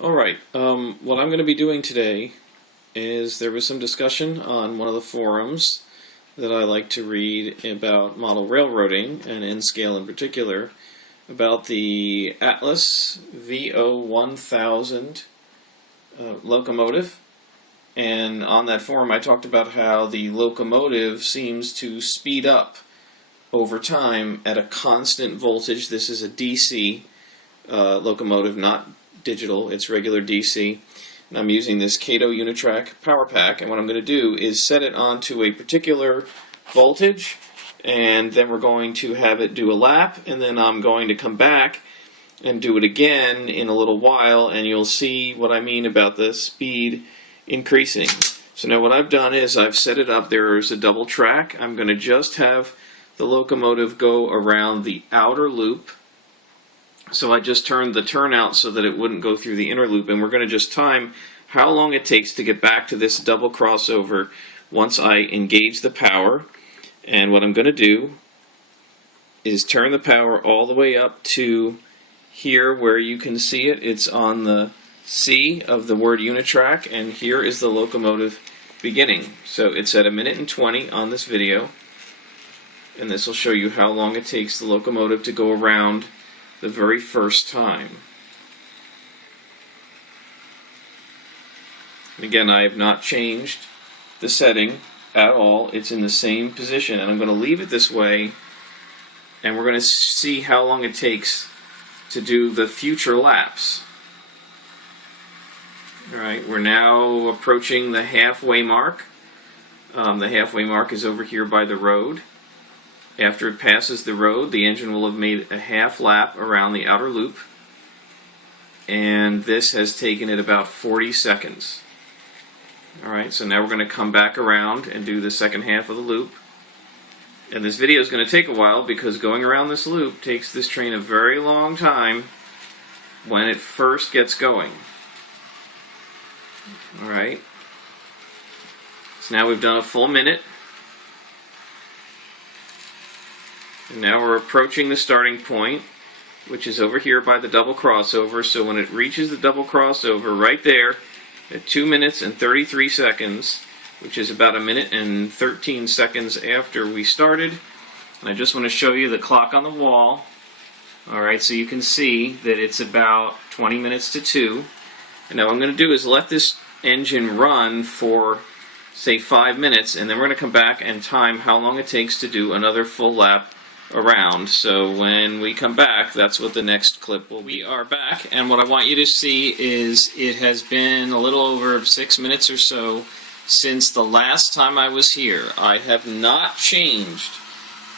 Alright, what I'm going to be doing today is there was some discussion on one of the forums that I like to read about model railroading, and N-scale in particular, about the Atlas VO-1000 locomotive. And on that forum I talked about how the locomotive seems to speed up over time at a constant voltage. This is a DC locomotive, not digital, it's regular DC. And I'm using this Kato Unitrack power pack, and what I'm going to do is set it onto a particular voltage, and then we're going to have it do a lap, and then I'm going to come back and do it again in a little while, and you'll see what I mean about the speed increasing. So now what I've done is I've set it up. There's a double track. I'm going to just have the locomotive go around the outer loop. So I just turned the turnout so that it wouldn't go through the inner loop, and we're going to just time how long it takes to get back to this double crossover once I engage the power. And what I'm going to do is turn the power all the way up to here where you can see it. It's on the C of the word Unitrack, and here is the locomotive beginning. So it's at 1:20 on this video, and this will show you how long it takes the locomotive to go around the very first time. And again, I have not changed the setting at all. It's in the same position, and I'm going to leave it this way, and we're going to see how long it takes to do the future laps. Alright, we're now approaching the halfway mark. The halfway mark is over here by the road. After it passes the road, the engine will have made a half lap around the outer loop, and this has taken it about 40 seconds. Alright, so now we're going to come back around and do the second half of the loop. And this video is going to take a while because going around this loop takes this train a very long time when it first gets going. Alright, so now we've done a full minute. And now we're approaching the starting point, which is over here by the double crossover. So when it reaches the double crossover right there at 2 minutes and 33 seconds, which is about 1 minute and 13 seconds after we started, and I just want to show you the clock on the wall. Alright, so you can see that it's about 20 minutes to 2. And now what I'm going to do is let this engine run for, say, 5 minutes, and then we're going to come back and time how long it takes to do another full lap around. So when we come back, that's what the next clip will be. We are back, and what I want you to see is it has been a little over 6 minutes or so since the last time I was here. I have not changed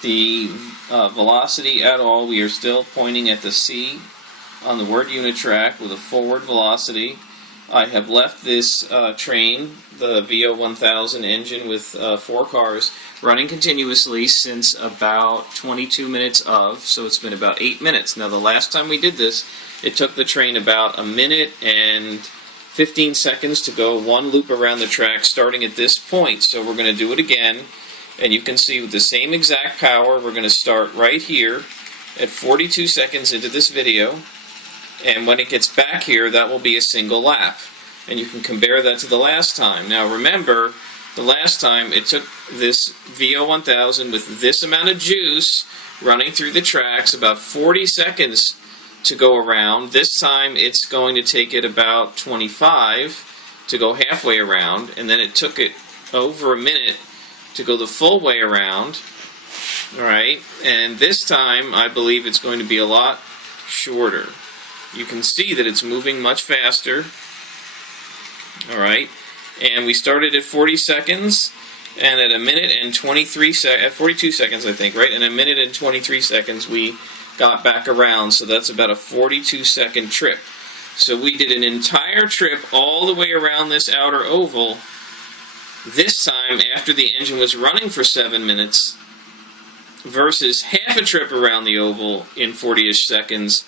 the velocity at all. We are still pointing at the C on the word Unitrack with a forward velocity. I have left this train, the VO-1000 engine with 4 cars, running continuously since about 22 minutes of, so it's been about 8 minutes. Now the last time we did this, it took the train about 1 minute and 15 seconds to go one loop around the track starting at this point. So we're going to do it again, and you can see with the same exact power, we're going to start right here at 42 seconds into this video. And when it gets back here, that will be a single lap. And you can compare that to the last time. Now remember, the last time it took this VO-1000 with this amount of juice running through the tracks about 40 seconds to go around. This time it's going to take it about 25 to go halfway around. And then it took it over 1 minute to go the full way around. Alright, and this time I believe it's going to be a lot shorter. You can see that it's moving much faster. Alright, and we started at 40 seconds, and at 1 minute and 23 at 42 seconds, I think, right? And 1 minute and 23 seconds we got back around, so that's about a 42-second trip. So we did an entire trip all the way around this outer oval, this time after the engine was running for 7 minutes, versus half a trip around the oval in 40-ish seconds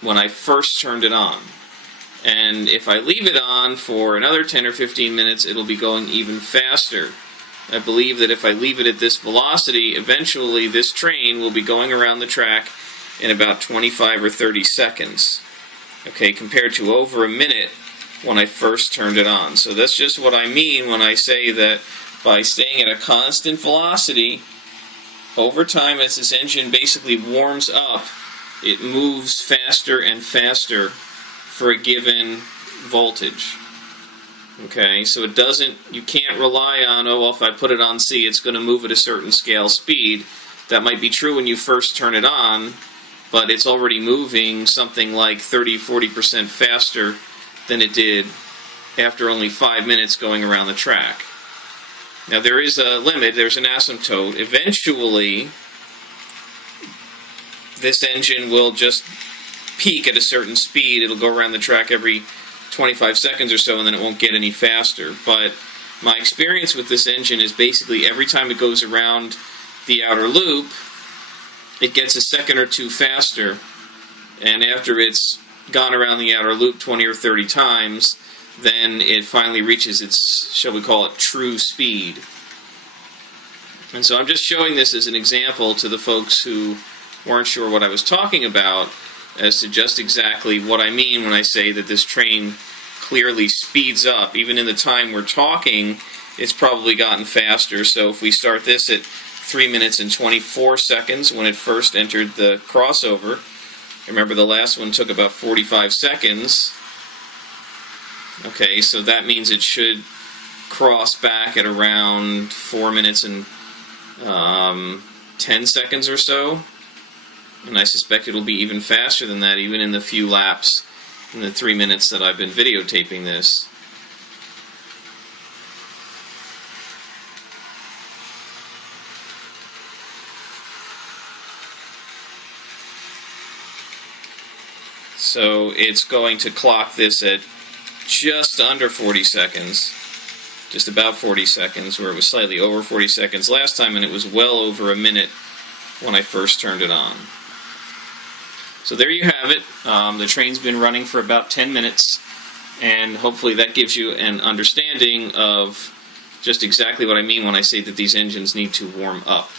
when I first turned it on. And if I leave it on for another 10 or 15 minutes, it'll be going even faster. I believe that if I leave it at this velocity, eventually this train will be going around the track in about 25 or 30 seconds. okay, compared to over a minute when I first turned it on. So that's just what I mean when I say that by staying at a constant velocity, over time as this engine basically warms up, it moves faster and faster for a given voltage. Okay, so it doesn't, you can't rely on, oh, well, if I put it on C, it's going to move at a certain scale speed. That might be true when you first turn it on, but it's already moving something like 30-40% faster than it did after only 5 minutes going around the track. Now there is a limit, there's an asymptote. Eventually, this engine will just peak at a certain speed. It'll go around the track every 25 seconds or so, and then it won't get any faster. But my experience with this engine is basically every time it goes around the outer loop, it gets a second or two faster, and after it's gone around the outer loop 20 or 30 times, then it finally reaches its, shall we call it, true speed. And so I'm just showing this as an example to the folks who weren't sure what I was talking about, as to just exactly what I mean when I say that this train clearly speeds up. Even in the time we're talking, it's probably gotten faster. So if we start this at 3 minutes and 24 seconds when it first entered the crossover, remember the last one took about 45 seconds. Okay, so that means it should cross back at around 4 minutes and 10 seconds or so. And I suspect it'll be even faster than that, even in the few laps in the 3 minutes that I've been videotaping this. So it's going to clock this at just under 40 seconds. Just about 40 seconds, where it was slightly over 40 seconds last time, and it was well over a minute when I first turned it on. So there you have it. The train's been running for about 10 minutes, and hopefully that gives you an understanding of just exactly what I mean when I say that these engines need to warm up.